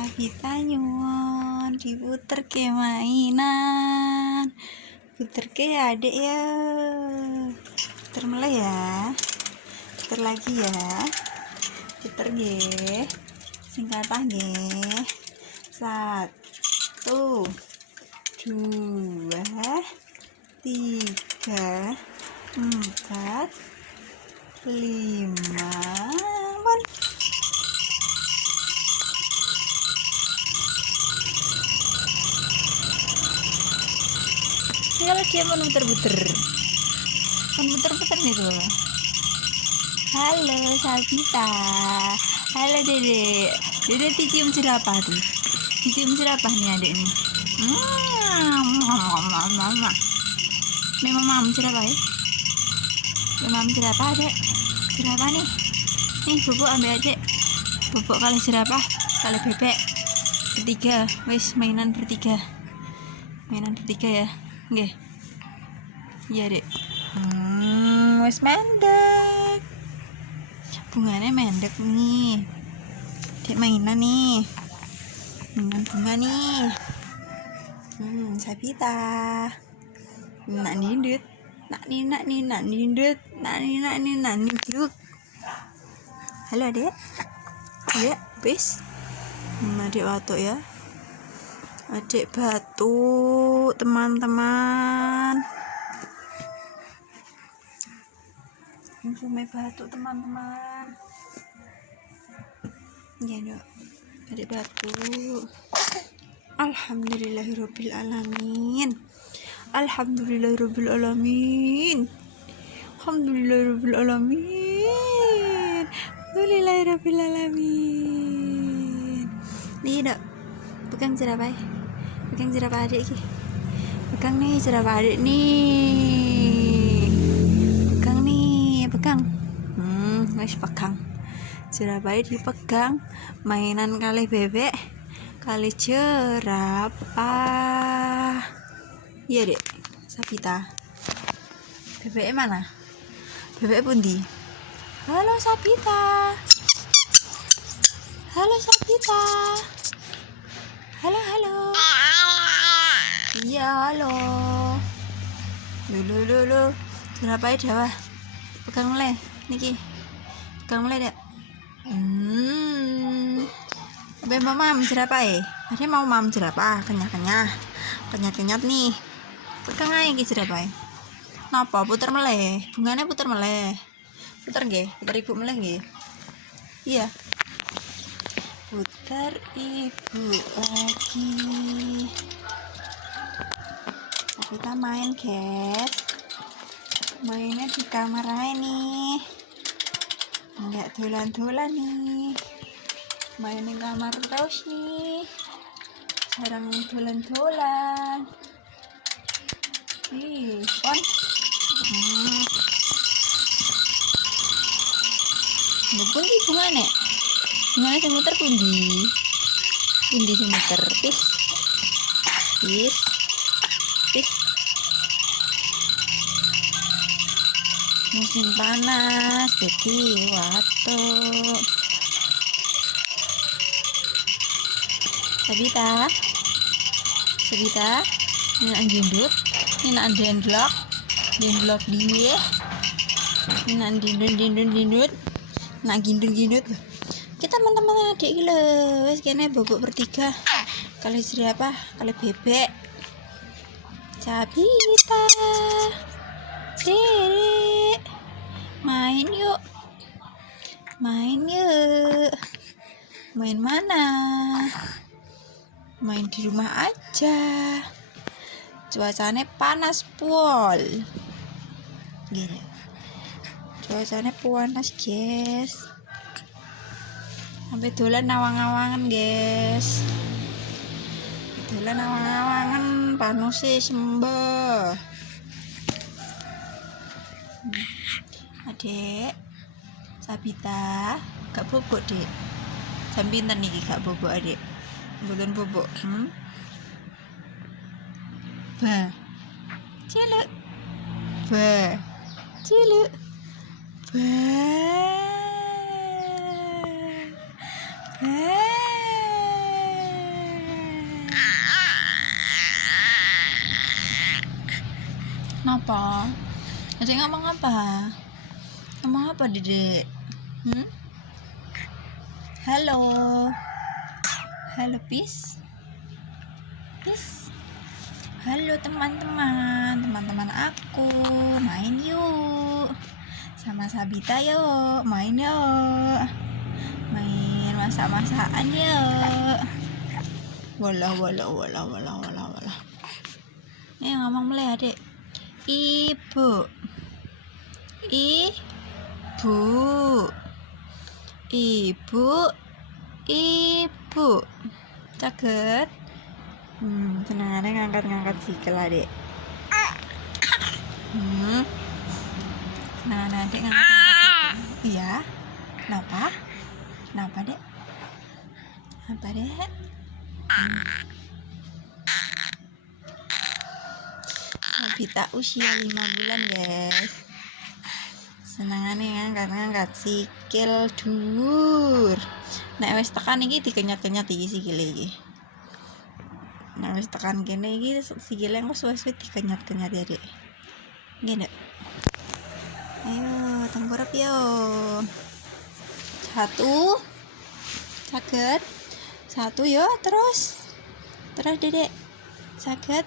Sabita nyuwun diputer ke mainan. Puter ke adik ya. Puter mulai ya. Puter lagi ya. Puter nggih. Sing kathah nggih. 1 2 3 4 5 pon. Kalau dia mau muter-muter gitu loh. Halo Sabita, halo dedek. Dedek dicium jerapah tuh, dicium jerapah nih adik nih. Mama nih mama jerapah ya, mama jerapah adek, jerapah nih bubuk ambil adik, bubuk kali jerapah kali bebek bertiga, wis mainan bertiga ya, nggih. Iya dek. Wis mendek. Bunganya mendek nih. Dek mainan nih. Mainan bunga nih. Sabita. Nak nindut. Nak nindut. Halo adek. Adek, bis. Adik batuk ya. Adik batuk, teman-teman. Sampai batuk teman-teman. Ya dok, adik batuk. Alhamdulillahirabbil alamin. Alhamdulillahirabbil alamin. Alhamdulillahirabbil alamin. Alhamdulillahirabbil alamin. Nih dok, pegang jerapah. Pegang jerapah adik iki. Pegang nih jerapah adik nih. Pegang. Wis pegang. Jerapah dipegang, mainan kali bebek, kali jerapah. Iya dek, Sabita. Bebeknya mana? Bebek pundi? Halo Sabita. Halo Sabita. Halo. Iya halo. Lulu. Jerapahnya Jawa. Pegang mulai, niki. Pegang mulai dek. Abe mama jerapah Ada mau mam jerapah kenyat nih. Pegang aja ki jerapah. Napa puter meleh? Bunganya puter meleh. Puter nggih, puter ibu meleh nggih. Iya. Puter ibu lagi. Kita main, guys. Mainnya di kamar aja nih. Enggak dolan-dolan nih. Main di kamar terus nih. Jarang dolan-dolan. Pon. Pundi bungane? Bungane sing muter pundi? Pundi sing muter? Pis. Musim panas jadi watuk. Sabita ini nak jindut, ini nak dendlok dia, ini nak dindut, nak gindut. Kita teman-teman adik gila, wes kene bobok bertiga, kali jerapah, kali bebek. Sabita, Dek, main yuk. Main mana? Main di rumah aja. Cuacanya panas pol. Gini. Cuacanya panas, guys. Sampai dolan awang-awangan, guys. Dolan awang-awangan panasnya sembah. Adek Sabita gak bobok dek. Jam pinten niki gak bobok adek? Mboten bobok. Ba ciluk. Kenapa? Adek ngomong apa? Ngomong apa, Dedek? Halo. Halo, Pis. Pis. Halo teman-teman aku, main yuk. Sama Sabita yuk, main yuk. Main masak-masakan yuk. Walah. Ngomong mulai, Adek. Ibu. Caket. Senangannya ngangkat sikil, Adek. Senangan Adek ngangkat sikil. Iya. Kenapa, Dek? Apa, Dek? Sabita usia 5 bulan, guys. Senangannya ngangkat sikil dhuwur. Nek wis tekan iki dikenyat-kenyat iki sikile iki. Nek wis tekan kene iki sikile engko suwe-suwe dikenyat-kenyat ya, Dek. Nggih, Dek. Ayo, tengkurap yo. 1. Saged. 1 yo, terus. Terus, Dedek. Saged.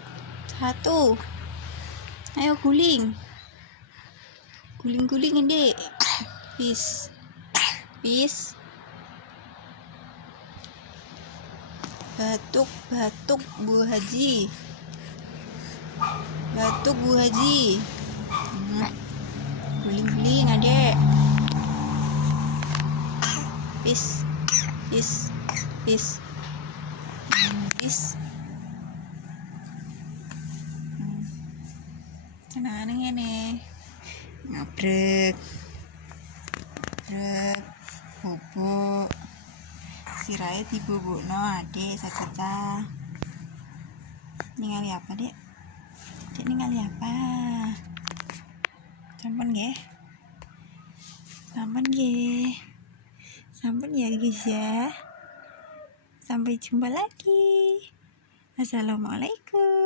1. Ayo guling. Guling-guling, Dek. Pis. Batuk Bu Haji. Guling-guling, Adek. Pis. Senangannya ngene. Ngabrek. Bubuk. Sirahe dibubukno, Adek, Sageta. Ningali apa, Dek? Dek ningali apa? Sampun nggih. Sampun ya, guys ya. Sampai jumpa lagi. Assalamualaikum.